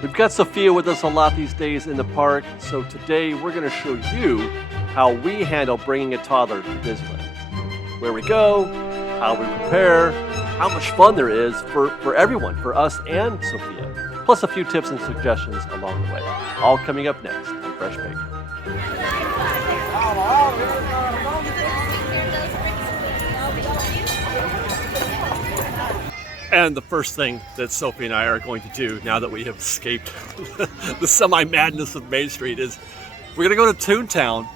We've got Sofia with us a lot these days in the park, so today we're going to show you how we handle bringing a toddler to Disneyland. Where we go, how we prepare, how much fun there is for everyone, for us and Sofia, plus a few tips and suggestions along the way. All coming up next on Fresh Baked. And the first thing that Sophie and I are going to do now that we have escaped the semi-madness of Main Street is we're going to go to Toontown,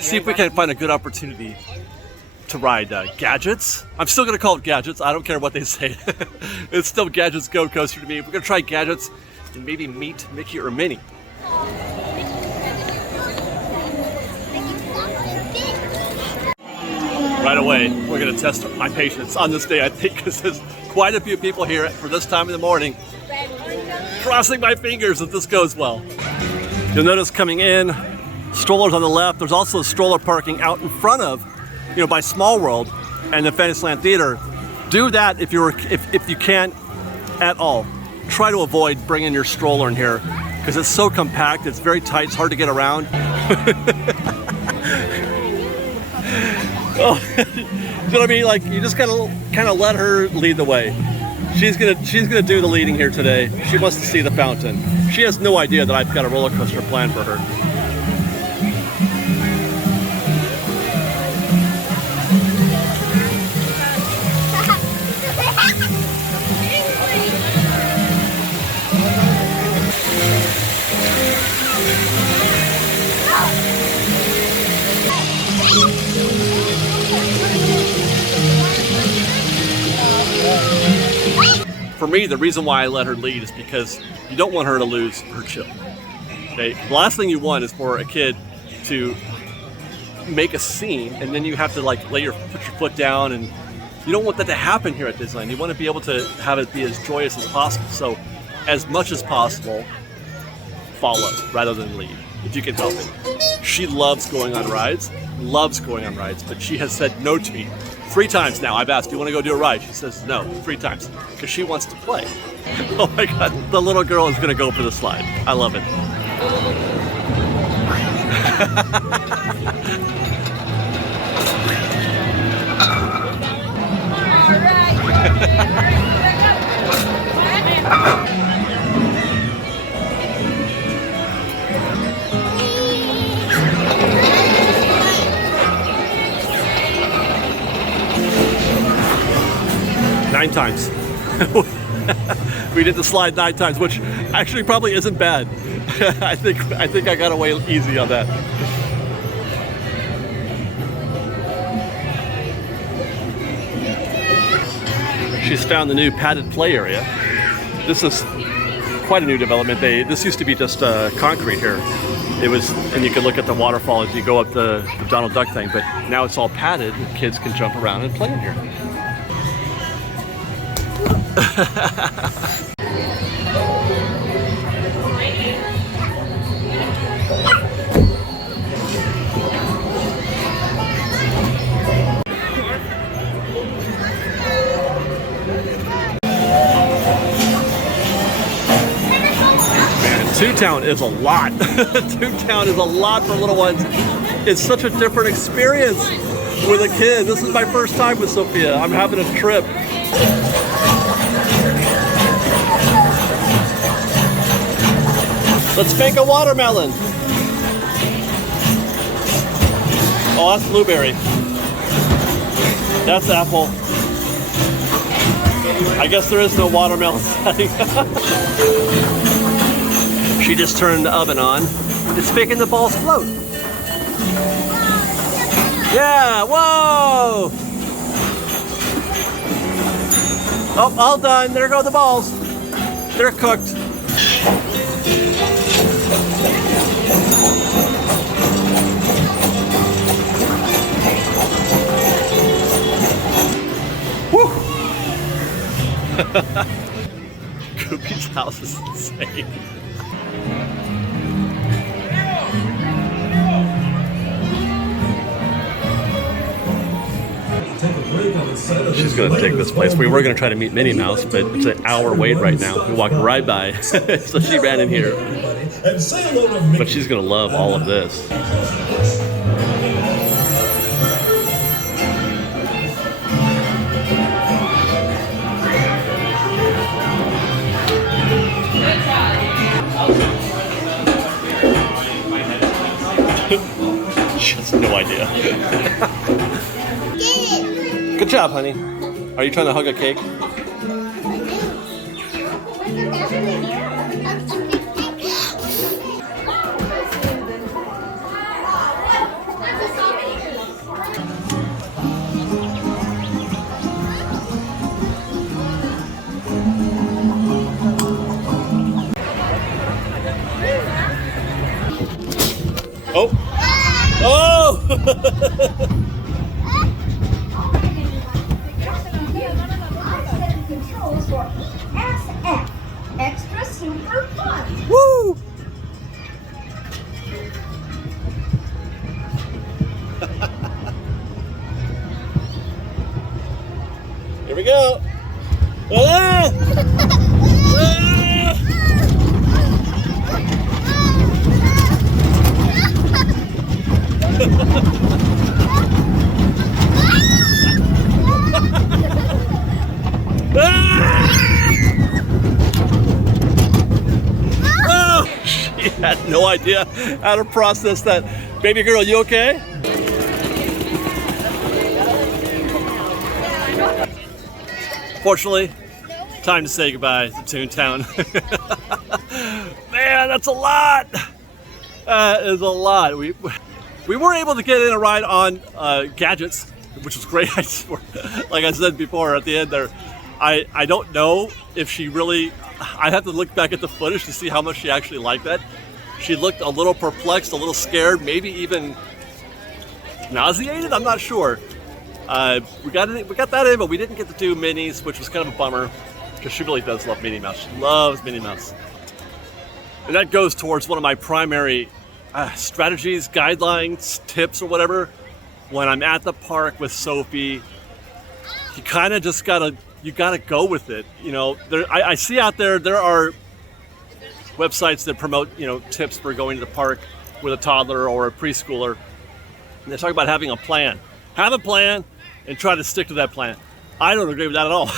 see if we can find a good opportunity to ride Gadgets. I'm still going to call it Gadgets. I don't care what they say. It's still Gadgets Go Coaster to me. We're going to try Gadgets and maybe meet Mickey or Minnie. Right away, we're going to test my patience on this day, I think, because there's quite a few people here for this time in the morning. Crossing my fingers that this goes well. You'll notice coming in, strollers on the left. There's also stroller parking out in front of, by Small World and the Fantasyland Theater. Do that if you can at all. Try to avoid bringing your stroller in here because it's so compact. It's very tight. It's hard to get around. Oh, you know what I mean? Like, you just gotta kind of let her lead the way. She's gonna do the leading here today. She wants to see the fountain. She has no idea that I've got a roller coaster planned for her. For me, the reason why I let her lead is because you don't want her to lose her chill. Okay? The last thing you want is for a kid to make a scene and then you have to put your foot down, and you don't want that to happen here at Disneyland. You want to be able to have it be as joyous as possible. So as much as possible, follow rather than lead, if you can help it. She loves going on rides, but she has said no to me 3 times now. I've asked, do you want to go do a ride? She says no 3 times because she wants to play. Oh my God, the little girl is going to go for the slide. I love it. Nine times. We did the slide 9 times, which actually probably isn't bad. I think I got away easy on that. She's found the new padded play area. This is quite a new development. This used to be just concrete here. It was, and you can look at the waterfall as you go up the Donald Duck thing, but now it's all padded and kids can jump around and play in here. 2Town is a lot. 2Town is a lot for little ones. It's such a different experience with a kid. This is my first time with Sofia. I'm having a trip. Let's make a watermelon. Oh, that's blueberry. That's apple. I guess there is no watermelon setting. She just turned the oven on. It's making the balls float. Yeah, whoa! Oh, all done. There go the balls. They're cooked. Woo! Goopy's house is insane. Take a break on the She's gonna dig this place. We were gonna try to meet Minnie Mouse, but it's an hour wait right now. We walked right by, so she ran in here. But she's gonna love all of this. She has no idea. Good job, honey. Are you trying to hug a cake? Oh! Oh! Extra super fun. Woo! Here we go. Ah! Ah! Oh, she had no idea how to process that. Baby girl, you okay? Fortunately, time to say goodbye to Toontown. Man, that's a lot. That is a lot. We were able to get in a ride on gadgets, which was great. Like I said before at the end there, I don't know if she really, I'd have to look back at the footage to see how much she actually liked that. She looked a little perplexed, a little scared, maybe even nauseated, I'm not sure. We got that in, but we didn't get to do Minnie's, which was kind of a bummer, because she really does love Minnie Mouse. She loves Minnie Mouse. And that goes towards one of my primary strategies, guidelines, tips, or whatever. When I'm at the park with Sophie, you kind of just gotta go with it. You know, I see out there are websites that promote, you know, tips for going to the park with a toddler or a preschooler. And they talk about having a plan. Have a plan and try to stick to that plan. I don't agree with that at all.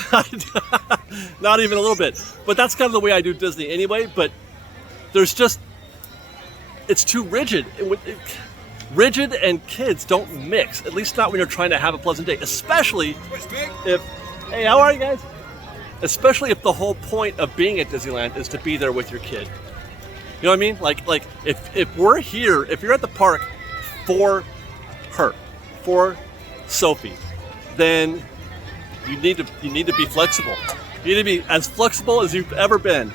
Not even a little bit. But that's kind of the way I do Disney anyway. But there's just, it's too rigid. Rigid and kids don't mix, at least not when you're trying to have a pleasant day, especially if, hey, how are you guys? Especially if the whole point of being at Disneyland is to be there with your kid. You know what I mean? Like if we're here, if you're at the park for her, for Sophie, then you need to be flexible. You need to be as flexible as you've ever been.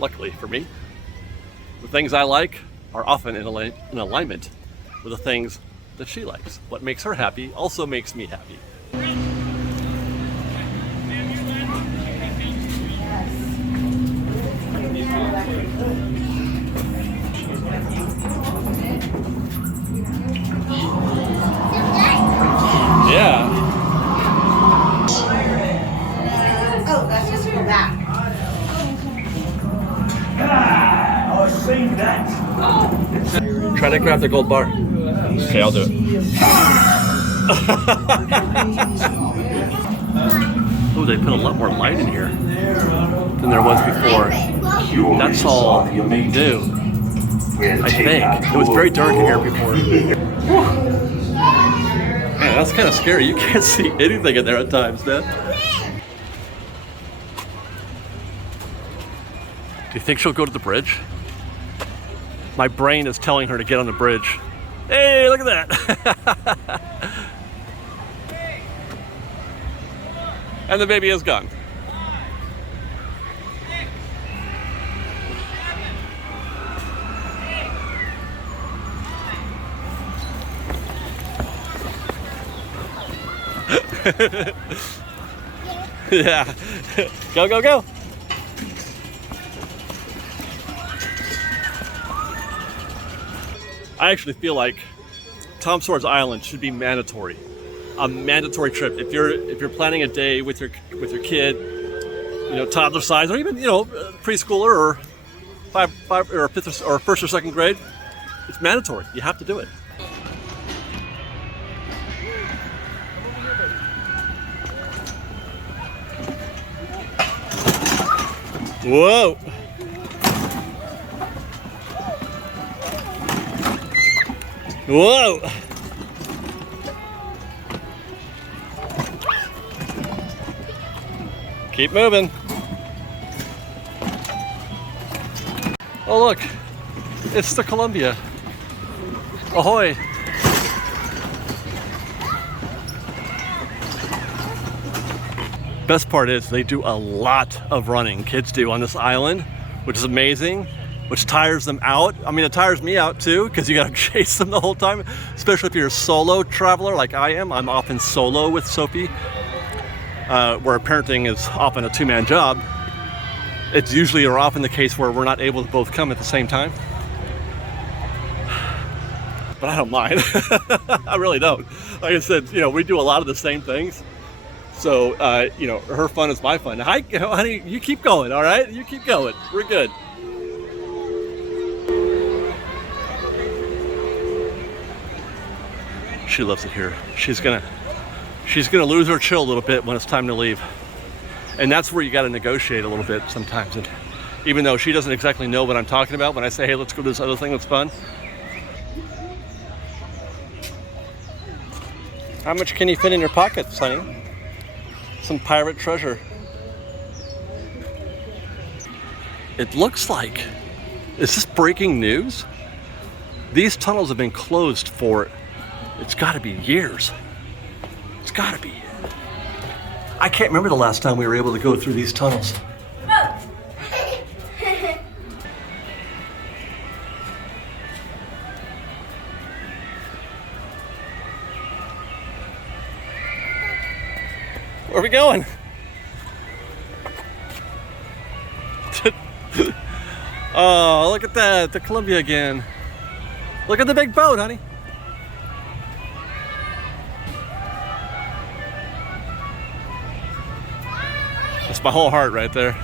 Luckily for me, the things I like are often in alignment with the things that she likes. What makes her happy also makes me happy. Yeah. Oh, that's just for that. I've seen that. Try to grab the gold bar. Okay, I'll do it. Oh, they put a lot more light in here than there was before. That's all new, I think. It was very dark in here before. Man, that's kind of scary. You can't see anything in there at times, man. Do you think she'll go to the bridge? My brain is telling her to get on the bridge. Hey, look at that. And the baby is gone. Yeah. Go, go, go. I actually feel like Tom Sawyer's Island should be mandatory. A mandatory trip. If you're planning a day with your kid, you know, toddler size, or even, you know, preschooler or five or fifth or first or second grade, it's mandatory. You have to do it. Whoa! Whoa! Keep moving. Oh look, it's the Columbia. Ahoy! Best part is they do a lot of running, kids do on this island, which is amazing, which tires them out. I mean, it tires me out too, because you gotta chase them the whole time, especially if you're a solo traveler like I am. I'm often solo with Sophie, where parenting is often a two-man job. It's usually or often the case where we're not able to both come at the same time. But I don't mind. I really don't. Like I said, you know, we do a lot of the same things. So, you know, her fun is my fun. Hi, honey, you keep going, all right? You keep going. We're good. She loves it here. She's gonna lose her chill a little bit when it's time to leave. And that's where you gotta negotiate a little bit sometimes. And even though she doesn't exactly know what I'm talking about, when I say, hey, let's go to this other thing that's fun. How much can you fit in your pockets, honey? Some pirate treasure. It looks like, is this breaking news? These tunnels have been closed for, it's gotta be years. It's gotta be. I can't remember the last time we were able to go through these tunnels. Where are we going? Oh, look at that, the Columbia again. Look at the big boat, honey. That's my whole heart right there.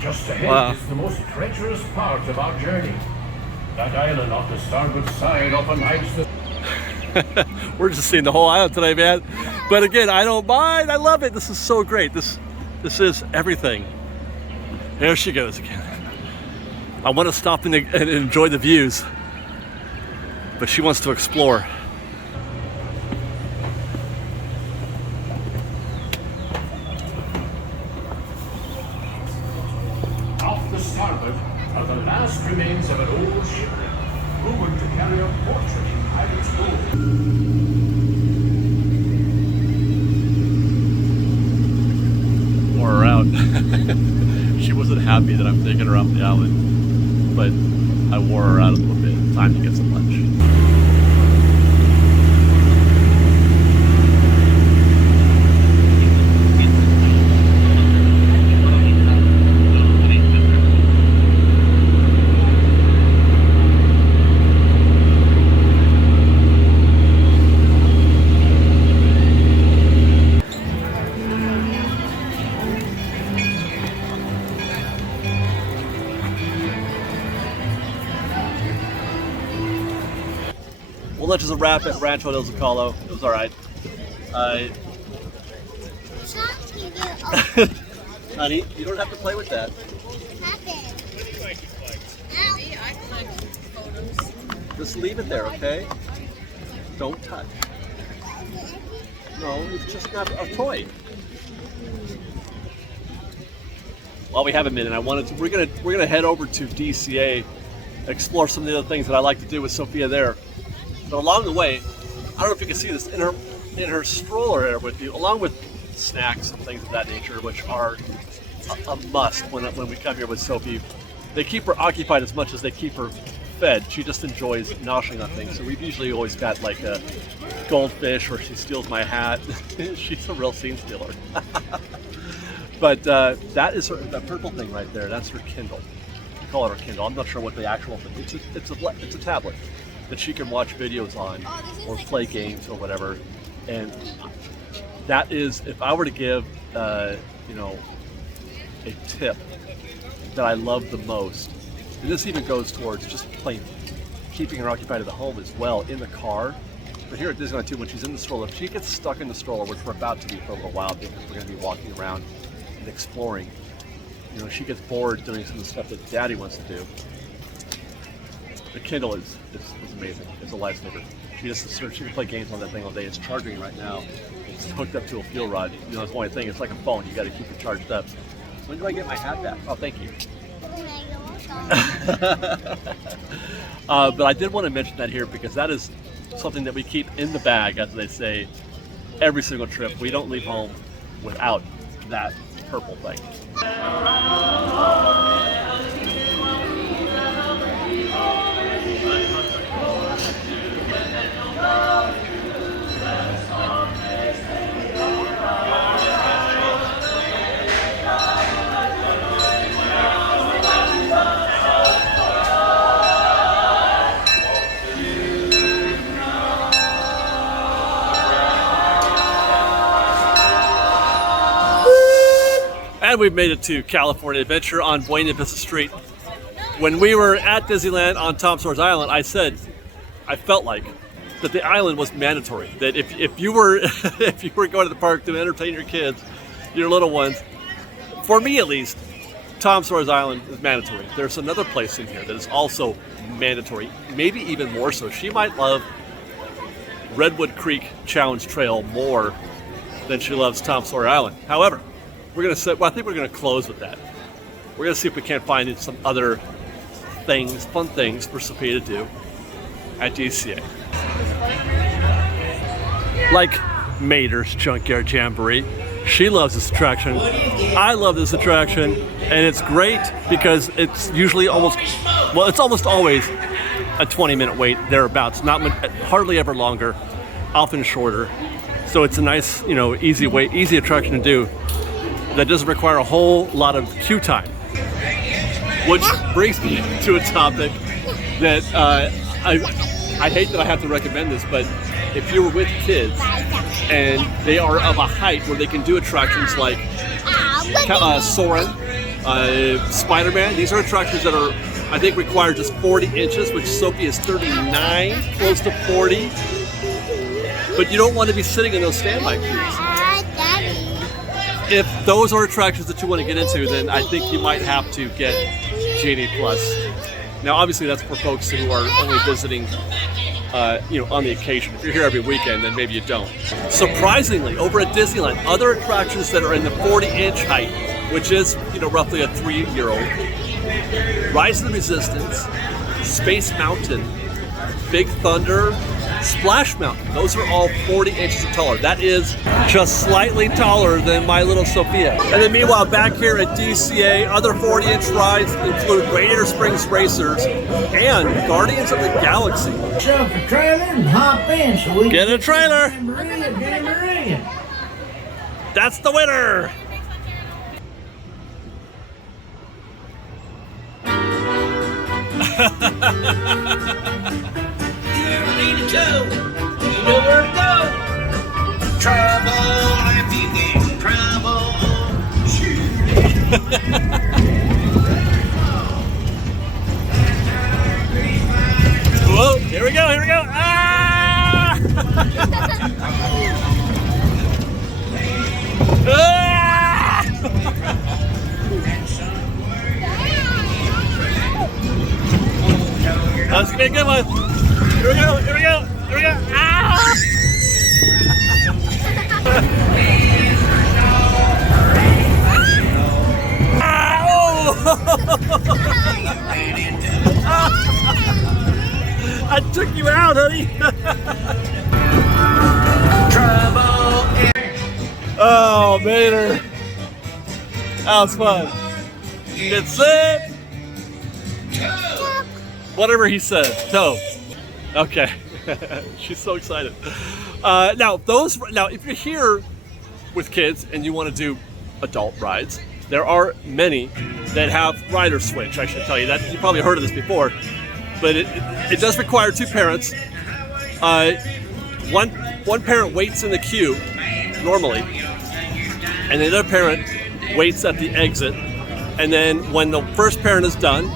Just ahead is the most treacherous part of our journey. That island off the starboard side often hides the... We're just seeing the whole island today, man. But again, I don't mind. I love it. This is so great. This is everything. There she goes again. I want to stop and enjoy the views, but she wants to explore. Off the starboard are the last remains of an old shipwreck, rumored to carry a fortune in pirate's gold. Wore her out. She wasn't happy that I'm taking her off the island, but I wore her out a little bit. Time to get some lunch. Lunch is a wrap at Rancho del Zocalo. It was all right. Honey, you don't have to play with that. Just leave it there, okay? Don't touch. No, it's just not a toy. While we have a minute, we're gonna head over to DCA, explore some of the other things that I like to do with Sofia there. So along the way, I don't know if you can see this, in her stroller there with you, along with snacks and things of that nature, which are a must when we come here with Sophie. They keep her occupied as much as they keep her fed. She just enjoys noshing on things. So we've usually always got like a goldfish, or she steals my hat. She's a real scene stealer. But that is that purple thing right there. That's her Kindle. We call it her Kindle. I'm not sure what the actual thing. It's a tablet that she can watch videos on or play games or whatever. And that is, if I were to give, you know, a tip that I love the most, and this even goes towards just plain keeping her occupied at the home as well, in the car. But here at Disneyland too, when she's in the stroller, if she gets stuck in the stroller, which we're about to be for a little while because we're going to be walking around and exploring, you know, she gets bored doing some of the stuff that Daddy wants to do. The Kindle is amazing. It's a lifesaver. She can play games on that thing all day. It's charging right now. It's hooked up to a fuel rod. You know, that's one thing. It's like a phone. You got to keep it charged up. When do I get my hat back? Oh, thank you. But I did want to mention that here because that is something that we keep in the bag, as they say, every single trip. We don't leave home without that purple thing. And we've made it to California Adventure on Buena Vista Street. When we were at Disneyland on Tom Sawyer's Island, I said I felt like that the island was mandatory. That if you were if you were going to the park to entertain your kids, your little ones, for me at least, Tom Sawyer's Island is mandatory. There's another place in here that is also mandatory, maybe even more so. She might love Redwood Creek Challenge Trail more than she loves Tom Sawyer Island. However, I think we're gonna close with that. We're gonna see if we can't find some other things, fun things for Sophia to do at DCA. Like Mater's Junkyard Jamboree. She loves this attraction. I love this attraction, and it's great because it's usually it's almost always a 20-minute wait thereabouts. Hardly ever longer, often shorter. So it's a nice, you know, easy attraction to do that doesn't require a whole lot of queue time. Which brings me to a topic that I hate that I have to recommend this, but if you're with kids and they are of a height where they can do attractions like Soarin', Spider-Man, these are attractions that are, I think, require just 40 inches, which Sophie is 39, close to 40. But you don't want to be sitting in those standby queues. If those are attractions that you want to get into, then I think you might have to get GD Plus. Now, obviously, that's for folks who are only visiting, on the occasion. If you're here every weekend, then maybe you don't. Surprisingly, over at Disneyland, other attractions that are in the 40-inch height, which is, roughly a 3-year-old, Rise of the Resistance, Space Mountain, Big Thunder, Splash Mountain. Those are all 40 inches or taller. That is just slightly taller than my little Sofia. And then meanwhile, back here at DCA, other 40-inch rides include Radiator Springs Racers and Guardians of the Galaxy. Yourself a trailer and hop in so we Get a trailer. Jamboree. That's the winner. Need to go. You know where to go. Trouble if you get in trouble. Whoa, here we go. Ah! Ah! That's gonna be a good one. Here we go. Ah! I took you out, honey. Oh, Mater. That was fun. Get set. Whatever he said. Toe. Okay. She's so excited. Now, if you're here with kids and you want to do adult rides, there are many that have rider switch. I should tell you that. You've probably heard of this before, but it does require two parents. One parent waits in the queue normally, and the other parent waits at the exit. And then when the first parent is done,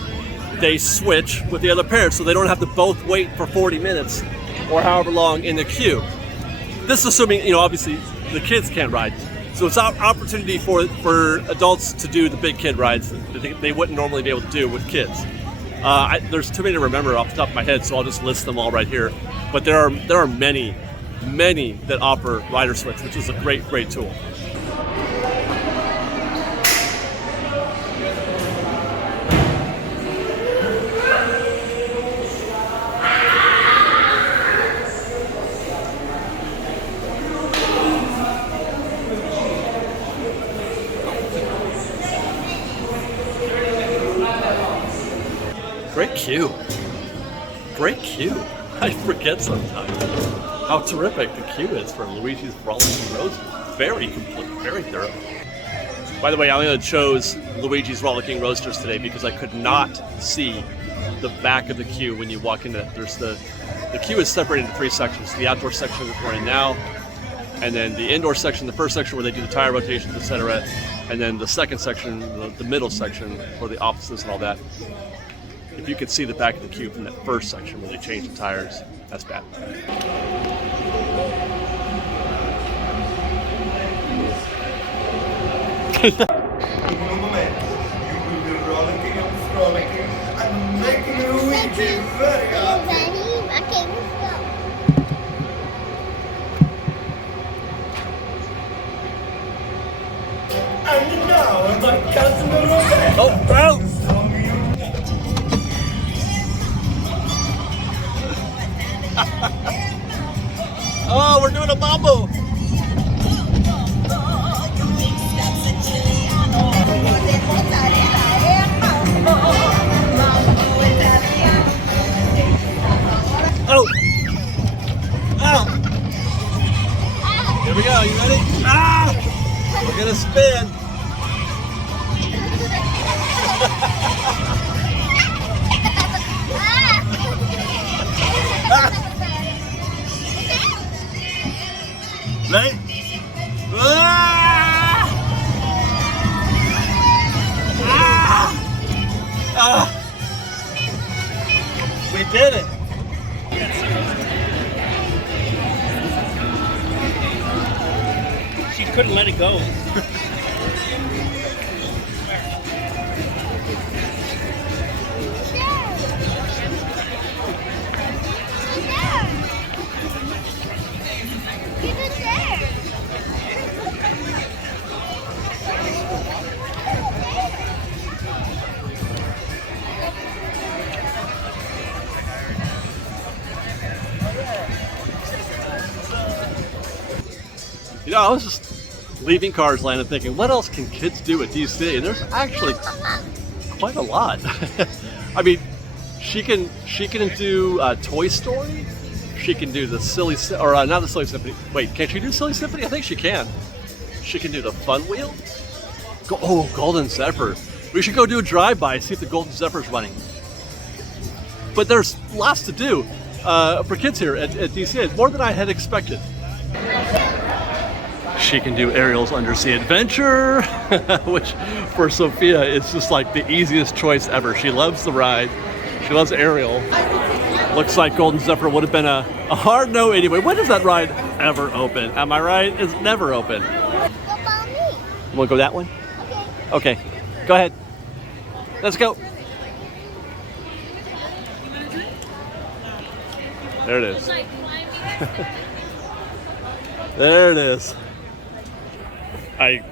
they switch with the other parent, so they don't have to both wait for 40 minutes or however long in the queue. This is assuming, obviously the kids can't ride. So it's an opportunity for adults to do the big kid rides that they wouldn't normally be able to do with kids. There's too many to remember off the top of my head, so I'll just list them all right here. But there are many that offer rider switch, which is a great tool. Great queue. I forget sometimes how terrific the queue is for Luigi's Rollickin Roadsters. Very complete, very thorough. By the way, I only chose Luigi's Rollickin Roadsters today because I could not see the back of the queue when you walk into it. There's the queue is separated into three sections. The outdoor section that we're in now, and then the indoor section, the first section where they do the tire rotations, etc. And then the second section, the middle section, for the offices and all that. If you could see the back of the queue from that first section where they change the tires, that's bad. In a moment, you will be rollicking and frolicking and making Luigi very happy. And now, my cousin Ovendale. Oh, bro! Oh, we're doing a mambo! Oh! Oh! Here we go, you ready? Ah! We're gonna spin! Ready? Ah! Ah! Ah! We did it! She couldn't let it go. I was just leaving Cars Land and thinking, what else can kids do at DC? And there's actually quite a lot. I mean, she can do Toy Story. She can do the Silly, or not the Silly Symphony. Wait, can't she do Silly Symphony? I think she can. She can do the Fun Wheel. Golden Zephyr. We should go do a drive-by, see if the Golden Zephyr's running. But there's lots to do for kids here at DC, more than I had expected. She can do Ariel's Undersea Adventure, which for Sofia is just like the easiest choice ever. She loves the ride. She loves Ariel. Looks like Golden Zephyr would have been a hard no anyway. When does that ride ever open? Am I right? It's never open. What about me? You want to go that way? Okay. Go ahead. Let's go. There it is. There it is. I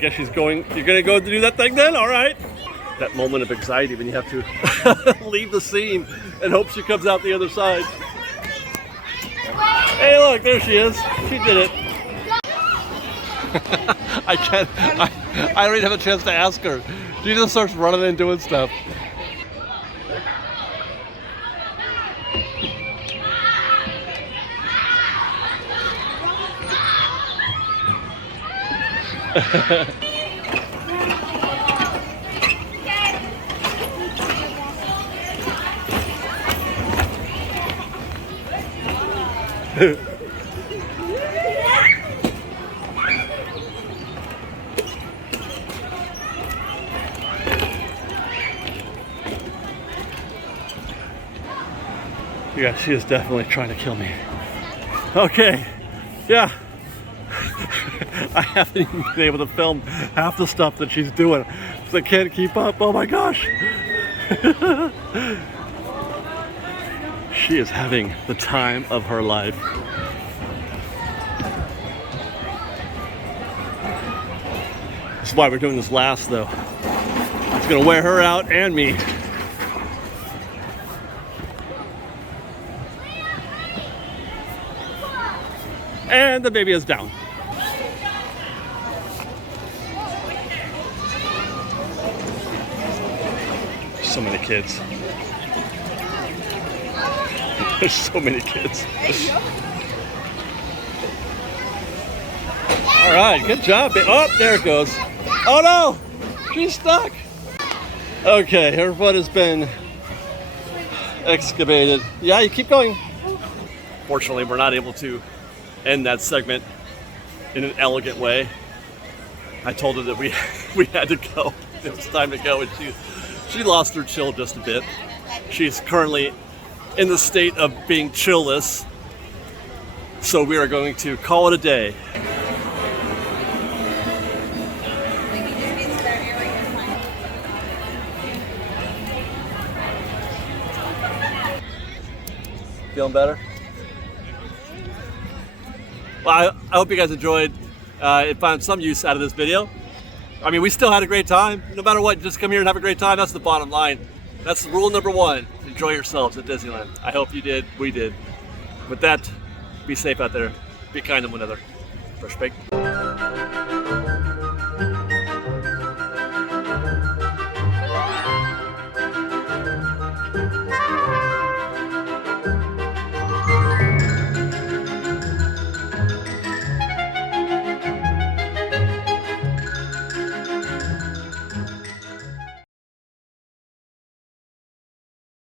guess she's going. You're gonna go do that thing then? All right. That moment of anxiety when you have to leave the scene and hope she comes out the other side. Hey, look, there she is. She did it. I can't. I don't even have a chance to ask her. She just starts running and doing stuff. Yeah, she is definitely trying to kill me. Okay, yeah. I haven't even been able to film half the stuff that she's doing because I can't keep up. Oh my gosh. She is having the time of her life. This is why we're doing this last though. It's gonna wear her out and me. And the baby is down. So many kids. There's so many kids. All right, good job. Oh, there it goes. Oh no, she's stuck. Okay, her foot has been excavated. Yeah, you keep going. Fortunately, we're not able to end that segment in an elegant way. I told her that we had to go. It was time to go, and she lost her chill just a bit. She's currently in the state of being chillless, so we are going to call it a day. Feeling better? Well, I hope you guys enjoyed and found some use out of this video. I mean, we still had a great time. No matter what, just come here and have a great time. That's the bottom line. That's rule number one. Enjoy yourselves at Disneyland. I hope you did. We did. With that, be safe out there. Be kind to one another. Respect.